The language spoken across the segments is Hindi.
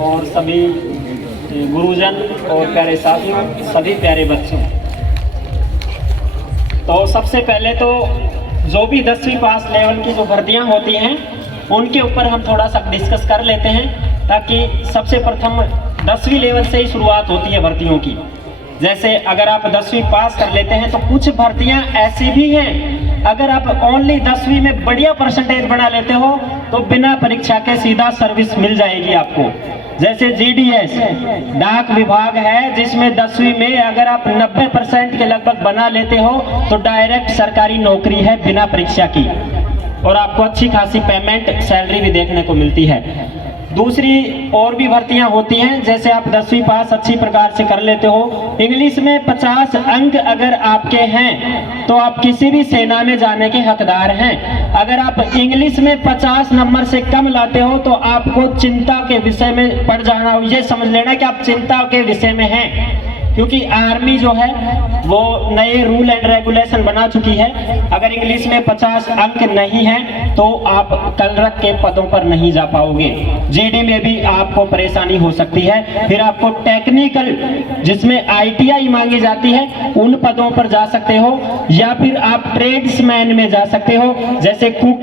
और सभी गुरुजन और प्यारे साथियों, सभी प्यारे बच्चों। तो सबसे पहले तो जो भी 10वीं पास लेवल की जो भर्तियां होती हैं उनके ऊपर हम थोड़ा सा डिस्कस कर लेते हैं, ताकि सबसे प्रथम 10वीं लेवल से ही शुरुआत होती है भर्तियों की। जैसे अगर आप 10वीं पास कर लेते हैं तो कुछ भर्तियां ऐसी भी हैं, अगर आप ओनली 10वीं में बढ़िया परसेंटेज बना लेते हो तो बिना परीक्षा के सीधा सर्विस मिल जाएगी आपको। जैसे GDS डाक विभाग है, जिसमें 10वीं में अगर आप 90% के लगभग बना लेते हो तो डायरेक्ट सरकारी नौकरी है बिना परीक्षा की, और आपको अच्छी खासी पेमेंट सैलरी भी देखने को मिलती है। दूसरी और भी भर्तियां होती हैं, जैसे आप 10वीं पास अच्छी प्रकार से कर लेते हो, इंग्लिश में 50 अंक अगर आपके हैं तो आप किसी भी सेना में जाने के हकदार हैं। अगर आप इंग्लिश में 50 नंबर से कम लाते हो तो आपको चिंता के विषय में पड़ जाना, ये समझ लेना कि आप चिंता के विषय में हैं, क्योंकि आर्मी जो है वो नए रूल एंड रेगुलेशन बना चुकी है। अगर इंग्लिश में 50 अंक नहीं है तो आप क्लर्क के पदों पर नहीं जा पाओगे। GD में भी आपको परेशानी हो सकती है। फिर आपको टेक्निकल, जिसमें ITI मांगी जाती है, उन पदों पर जा सकते हो, या फिर आप ट्रेड्समैन में जा सकते हो, जैसे कुक,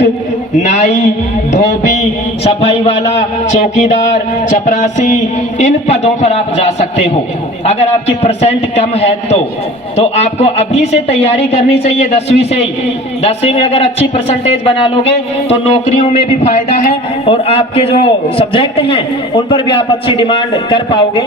नाई, धोबी, सफाई वाला, चौकीदार, चपरासी, इन पदों पर आप जा सकते हो। अगर आपकी परसेंट कम है तो आपको अभी से तैयारी करनी चाहिए 10वीं से ही। 10वीं में अगर अच्छी परसेंटेज बना लोगे तो नौकरियों में भी फायदा है, और आपके जो सब्जेक्ट हैं उन पर भी आप अच्छी डिमांड कर पाओगे।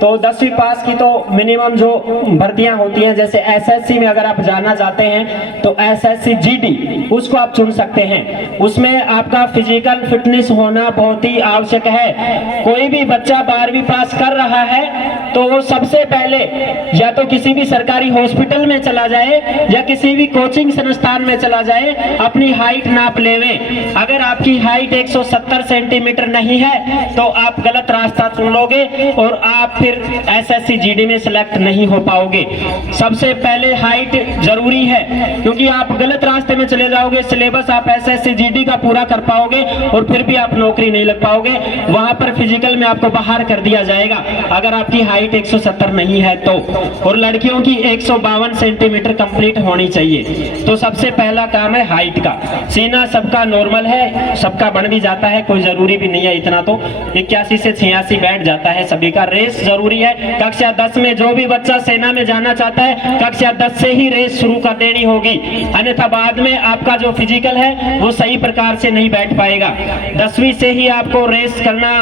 तो 10वीं पास की तो मिनिमम जो भर्तियां होती हैं, जैसे SSC में अगर आप जाना चाहते हैं तो SSC GD उसको आप चुन सकते हैं। उसमें आपका फिजिकल फिटनेस होना बहुत ही आवश्यक है। कोई भी बच्चा 12वीं पास कर रहा है तो वो सबसे पहले या तो किसी भी सरकारी हॉस्पिटल में चला जाए या किसी भी कोचिंग संस्थान में चला जाए, अपनी हाइट नाप लेवे। अगर आपकी हाइट 170 सेंटीमीटर नहीं है तो आप गलत रास्ता चुन लोगे और आप फिर SSC GD में सिलेक्ट नहीं हो पाओगे। सबसे पहले हाइट जरूरी है, क्योंकि आप गलत रास्ते में चले जाओगे, सिलेबस आप SSC GD का पूरा कर पाओगे और फिर भी आप नौकरी नहीं लग पाओगे। वहां पर फिजिकल में आपको बाहर कर दिया जाएगा अगर आपकी हाइट 170 नहीं है तो। और लड़कियों की 152 सेंटीमीटर कंप्लीट होनी चाहिए। तो सबसे पहला काम है हाइट का। सीना सबका नॉर्मल है, सबका बढ़ भी जाता है, कोई जरूरी भी नहीं है इतना, तो 81 से 86 बैठ जाता है सभी का। रेस जरूरी है। कक्षा 10 में जो भी बच्चा सेना में जाना चाहता है, कक्षा 10 से ही रेस शुरू कर देनी होगी, अन्यथा बाद में आपका जो फिजिकल है वो सही प्रकार से नहीं बैठ पाएगा। 10वीं से ही आपको रेस करना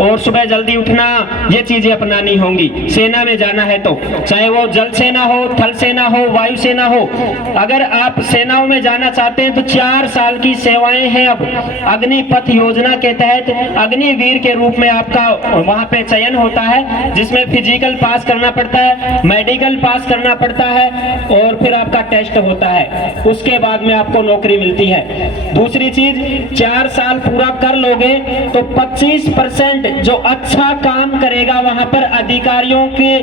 और सुबह जल्दी उठना, ये चीजें अपनानी होंगी सेना में जाना है तो, चाहे वो जल सेना हो, थल सेना हो, वायु सेना हो। अगर आप सेनाओं में जाना चाहते हैं तो 4 साल की सेवाएं हैं। अब अग्निपथ योजना के तहत अग्निवीर के रूप में आपका वहां पे चयन होता है, जिसमें फिजिकल पास करना पड़ता है, मेडिकल पास करना पड़ता है और फिर आपका टेस्ट होता है। उसके बाद में आपको नौकरी मिलती है। दूसरी चीज, 4 साल पूरा कर लोगे तो 25% जो अच्छा काम करेगा वहां पर अधिकारियों के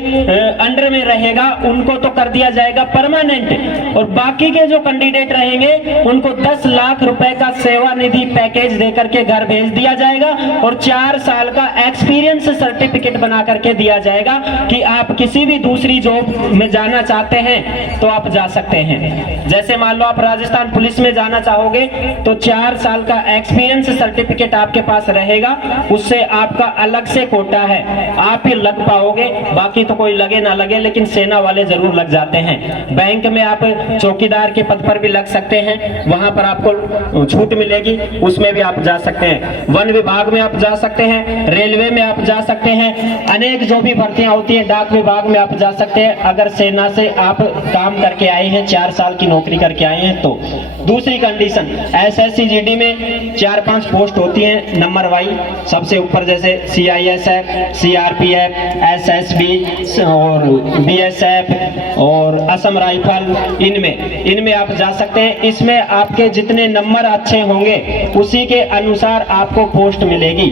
अंडर में रहेगा, उनको तो कर दिया जाएगा परमानेंट, और बाकी के जो कैंडिडेट रहेंगे उनको 10 लाख रुपए का सेवा निधि पैकेज देकर के घर भेज दिया जाएगा और 4 साल का एक्सपीरियंस सर्टिफिकेट बना करके दिया जाएगा कि आप किसी भी दूसरी जॉब में जाना चाहते हैं तो आप जा सकते हैं। जैसे मान लो आप राजस्थान पुलिस में जाना चाहोगे तो 4 साल का एक्सपीरियंस सर्टिफिकेट आपके पास रहेगा, उससे आपका अलग से कोटा है, आप ही लग पाओगे। बाकी तो कोई लगे ना लगे, लेकिन सेना वाले जरूर लग जाते हैं। बैंक में आप चौकीदार के पद पर भी लग सकते हैं, वहां पर आपको छूट मिलेगी, उसमें भी आप जा सकते हैं। वन विभाग में आप जा सकते हैं, रेलवे में आप जा सकते हैं, अनेक जो भी भर्तियां होती है, डाक विभाग में आप जा सकते हैं अगर सेना से आप काम करके आए हैं, 4 साल की नौकरी करके आए हैं तो। दूसरी कंडीशन, SSC GD में 4-5 पोस्ट होती हैं नंबर वाइज। सबसे ऊपर जैसे CISF, CRPF, SSB और BSF और असम राइफल, इनमें आप जा सकते हैं। इसमें आपके जितने नंबर अच्छे होंगे उसी के अनुसार आपको पोस्ट मिलेगी।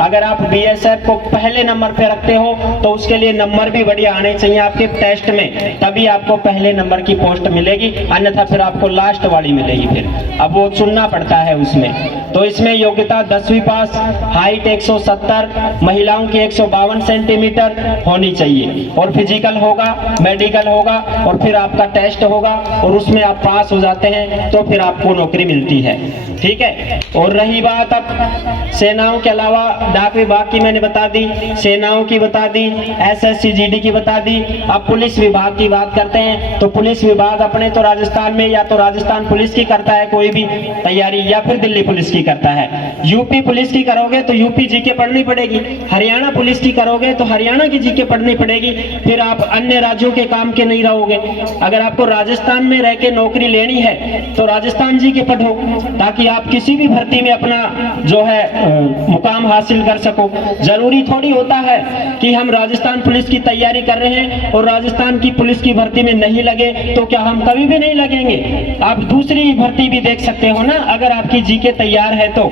अगर आप BSF को पहले नंबर पे रखते हो तो उसके लिए नंबर भी बढ़िया आने चाहिए आपके टेस्ट में, तभी आपको पहले नंबर की पोस्ट मिलेगी, अन्यथा फिर आपको लास्ट वाली मिलेगी। फिर अब वो चुनना पड़ता है उसमें। तो इसमें योग्यता 10वीं पास, हाइट 170, महिलाओं की 152 सेंटीमीटर होनी चाहिए, और फिजिकल होगा, मेडिकल होगा, और फिर आपका टेस्ट होगा, और उसमें आप पास हो जाते हैं तो फिर आपको नौकरी मिलती है। ठीक है। और रही बात अब सेनाओं के अलावा डाक विभाग की मैंने बता दी, सेनाओं की बता दी, SSC GD की बता दी। अब पुलिस विभाग की बात करते हैं तो पुलिस विभाग अपने तो राजस्थान में या तो राजस्थान पुलिस की करता है कोई भी तैयारी, या फिर दिल्ली पुलिस की करता है। यूपी पुलिस की करोगे तो यूपी जीके पढ़नी पड़ेगी, हरियाणा पुलिस की करोगे तो हरियाणा की जीके पढ़नी पड़ेगी, फिर आप अन्य राज्यों के काम के नहीं रहोगे। अगर आपको राजस्थान में रह के नौकरी लेनी है तो राजस्थान जीके पढ़ो, ताकि आप किसी भी भर्ती में अपना जो है मुकाम हासिल कर सको। जरूरी थोड़ी होता है कि हम राजस्थान पुलिस की तैयारी कर रहे हैं और राजस्थान की पुलिस की भर्ती में नहीं लगे तो क्या हम कभी भी नहीं लगेंगे। आप दूसरी भर्ती भी देख सकते हो ना, अगर आपकी जीके तैयार है तो,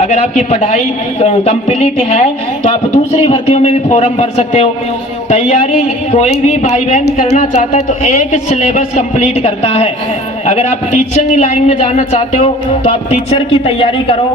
अगर आपकी पढ़ाई कंप्लीट है तो आप दूसरी भर्तियों में भी फॉर्म भर सकते हो। तैयारी कोई भी भाई बहन करना चाहता है तो एक सिलेबस कंप्लीट करता है। अगर आप टीचिंग लाइन में जाना चाहते हो तो आप टीचर की तैयारी करो,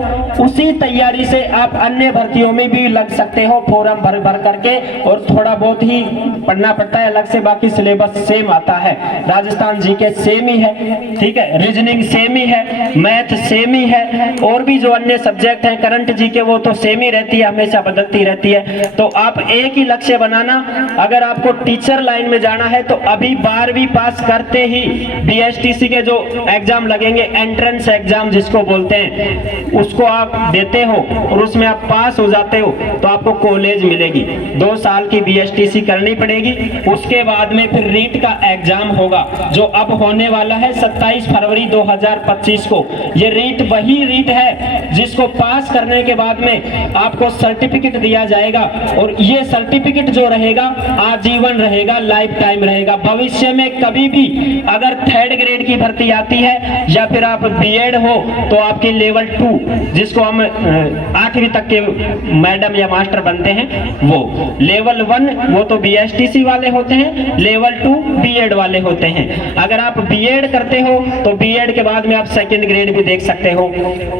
उसी तैयारी से आप अन्य भर्तियों में भी लग सकते हो फॉर्म भर भर करके, और थोड़ा बहुत ही पढ़ना पड़ता है अलग से, बाकी सिलेबस सेम आता है। राजस्थान जीके सेम ही है, ठीक है, रीजनिंग सेम ही है, मैथ सेम ही है, और भी जो अन्य सब्जेक्ट हैं करंट जीके वो तो सेम ही रहती है, हमेशा बदलती रहती है। तो आप एक ही लक्ष्य बनाना। अगर आपको टीचर लाइन में जाना है तो अभी 12वीं पास करते ही BSTC के जो एग्जाम लगेंगे, एंट्रेंस एग्जाम जिसको बोलते हैं, उसको आप देते हो और उसमें आप पास हो जाते हो तो आपको कॉलेज मिलेगी। 2 साल की BSTC करनी पड़ेगी, उसके बाद में फिर रीट का एग्जाम होगा जो अब होने वाला है 27 फरवरी 2025 को। ये रीट वही रीट है जिसको पास करने के बाद में आपको सर्टिफिकेट दिया जाएगा, और ये सर्टिफिकेट जो रहेगा आजीवन रहेगा, लाइफ टाइम रहेगा। भविष्य में कभी भी अगर 3rd ग्रेड की भर्ती आती है या फिर आप B.Ed हो तो आपकी लेवल 2 जिसको हम 8वीं तक के मैडम या मास्टर बनते हैं, वो लेवल 1 वो तो BSTC वाले होते हैं, लेवल 2 B.Ed वाले होते हैं। अगर आप B.Ed करते हो तो B.Ed के बाद में आप 2nd ग्रेड भी देख सकते हो,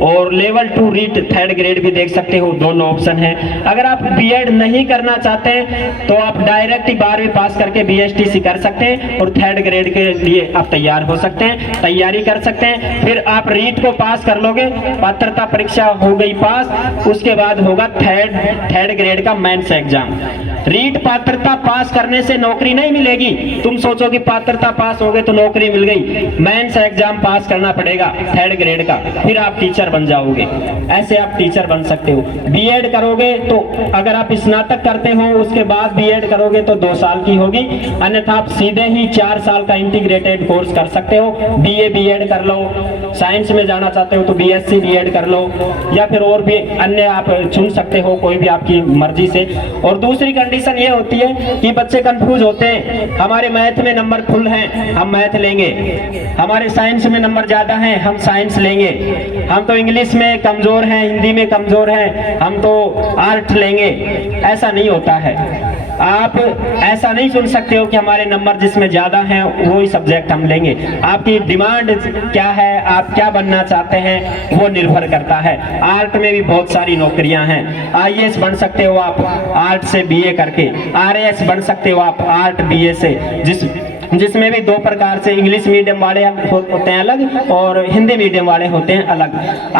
और लेवल 2 रीट 3rd ग्रेड भी देख सकते हो, दोनों ऑप्शन है। अगर आप B.Ed नहीं करना चाहते हैं तो आप डायरेक्ट ही 12वीं पास करके BSTC कर सकते हैं और 3rd ग्रेड के लिए आप तैयार हो सकते हैं, तैयारी कर सकते हैं। फिर आप रीट को पास कर लोगे, पात्रता परीक्षा हो गई पास, उसके बाद होगा 3rd ग्रेड का मेंस एग्जाम। रीट पात्रता पास करने से नौकरी नहीं मिलेगी, तुम सोचो कि पात्रता पास हो गए तो नौकरी मिल गई। मेंस एग्जाम पास करना पड़ेगा 3rd ग्रेड का, फिर आप टीचर बन जाओगे। ऐसे आप टीचर बन सकते हो। B.Ed करोगे तो अगर आप स्नातक करते हो उसके बाद B.Ed करोगे तो 2 साल की होगी, अन्यथा आप सीधे ही 4 साल का इंटीग्रेटेड कोर्स कर सकते हो। BA B.Ed कर लो, साइंस में जाना चाहते हो तो BSc B.Ed कर लो, या फिर और भी अन्य आप चुन सकते हो, कोई भी आपकी मर्जी से। और दूसरी कंडीशन ये होती है कि बच्चे कंफ्यूज होते हैं, हमारे मैथ में नंबर फुल हैं हम मैथ लेंगे, हमारे साइंस में नंबर ज्यादा हैं हम साइंस लेंगे, हम तो इंग्लिश में कमजोर हैं, हिंदी में कमजोर हैं, हम तो आर्ट लेंगे। ऐसा नहीं होता है। आप ऐसा नहीं चुन सकते हो कि हमारे नंबर जिसमें ज्यादा हैं वो ही सब्जेक्ट हम लेंगे। आपकी डिमांड क्या है, आप क्या बनना चाहते हैं, वो निर्भर करता है। आर्ट में भी बहुत सारी नौकरियां हैं। IAS बन सकते हो आप आर्ट से BA करके, RAS बन सकते हो आप आर्ट BA से, जिसमें भी 2 प्रकार से, इंग्लिश मीडियम वाले होते हैं अलग और हिंदी मीडियम वाले होते हैं अलग।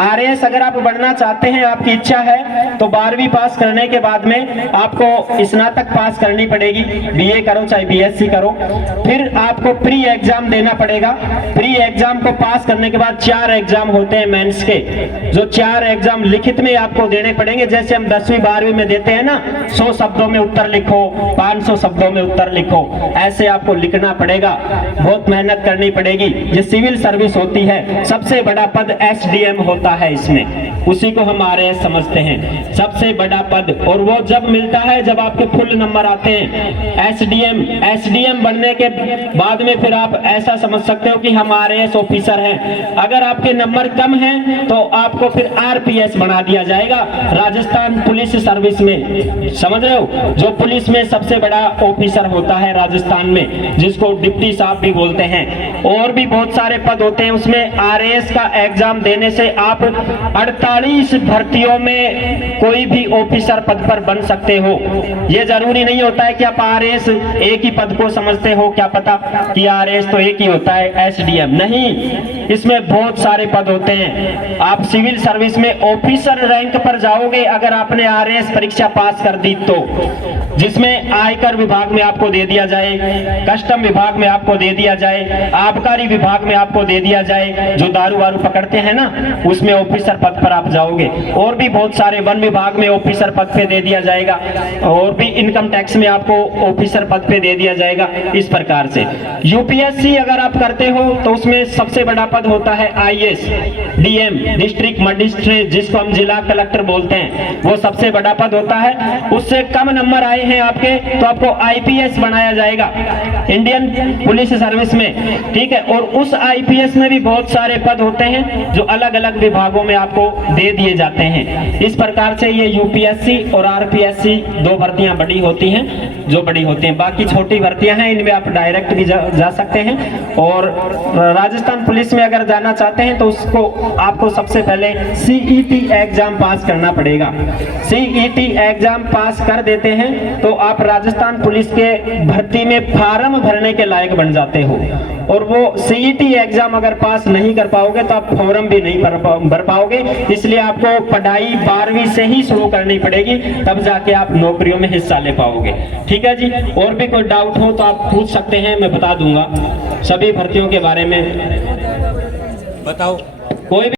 RAS अगर आप बढ़ना चाहते हैं, आपकी इच्छा है, तो 12वीं पास करने के बाद में आपको स्नातक पास करनी पड़ेगी, BA करो चाहे BSc करो। फिर आपको प्री एग्जाम देना पड़ेगा। प्री एग्जाम को पास करने के बाद 4 एग्जाम होते हैं मेंस के, जो 4 एग्जाम लिखित में आपको देने पड़ेंगे। जैसे हम 10वीं 12वीं में देते हैं ना, 100 शब्दों में उत्तर लिखो, 500 शब्दों में उत्तर लिखो, ऐसे आपको लिखना पड़ेगा, बहुत मेहनत करनी पड़ेगी। ये सिविल सर्विस होती है, सबसे बड़ा पद एसडीएम होता है इसमें, उसी को हम आरएएस समझते हैं, सबसे बड़ा पद। और वो जब मिलता है जब आपके फुल नंबर आते हैं। एसडीएम बनने के बाद में फिर आप ऐसा समझ सकते हो कि हम आरएएस ऑफिसर हैं। अगर आपके नंबर कम हैं तो आपको फिर आरपीएस बना दिया जाएगा, राजस्थान पुलिस सर्विस में, समझ रहे हो, जो पुलिस में सबसे बड़ा ऑफिसर होता है राजस्थान में, जिसको डिप्टी साहब भी बोलते हैं। और भी बहुत सारे पद होते हैं उसमें। आरएएस का एग्जाम देने से आप 48 भर्तियों में कोई भी ऑफिसर पद पर बन सकते हो। यह जरूरी नहीं होता है कि आप आरएएस एक ही पद को समझते हो, क्या पता कि आरएएस तो एक ही होता है एसडीएम, नहीं, इसमें बहुत सारे पद होते हैं। आप सिविल सर्विस में ऑफिसर रैंक पर जाओगे अगर आपने आरएएस परीक्षा पास कर दी तो, जिसमें आयकर विभाग में आपको दे दिया जाए, कस्टम विभाग में आपको दे दिया जाए, आबकारी विभाग में आपको दे दिया जाए, जो दारू वारू पकड़ते हैं ना, उसमें ऑफिसर पद पर आप जाओगे। और भी बहुत सारे, वन विभाग में ऑफिसर पद पे दे दिया जाएगा, और भी इनकम टैक्स में आपको ऑफिसर पद पे दे दिया जाएगा। इस प्रकार से यूपीएससी अगर आप करते हो तो उसमें सबसे बड़ा पद होता है आईएएस, डीएम, डिस्ट्रिक्ट मजिस्ट्रेट, जिसको हम जिला कलेक्टर बोलते हैं, वो सबसे बड़ा पद होता है। उससे कम नंबर आए हैं आपके तो आपको आईपीएस बनाया जाएगा इंडियन पुलिस सर्विस में, ठीक है। और उस आईपीएस में भी बहुत सारे पद होते हैं जो अलग अलग विभागों में आपको दे दिए जाते हैं। इस प्रकार से ये यूपीएससी और आरपीएससी दो भर्तियां बड़ी होती हैं, जो बड़ी होती हैं। बाकी छोटी भर्तियां हैं, इनमें आप डायरेक्ट भी जा सकते हैं। और राजस्थान पुलिस में अगर जाना चाहते हैं तो उसको आपको सबसे पहले सीईटी एग्जाम पास करना पड़ेगा। सीईटी एग्जाम पास कर देते हैं तो आप राजस्थान पुलिस के भर्ती में फार्म भरने के लायक बन जाते हो। और वो सीईटी एग्जाम अगर पास नहीं कर पाओगे तो आप फॉर्म भी नहीं भर पाओगे, इसलिए आपको पढ़ाई 12वीं से ही शुरू करनी पड़ेगी, तब जाके आप नौकरियों में हिस्सा ले पाओगे। ठीक है जी। और भी कोई डाउट हो तो आप पूछ सकते हैं, मैं बता दूंगा सभी भर्तियों के बारे में। बताओ। कोई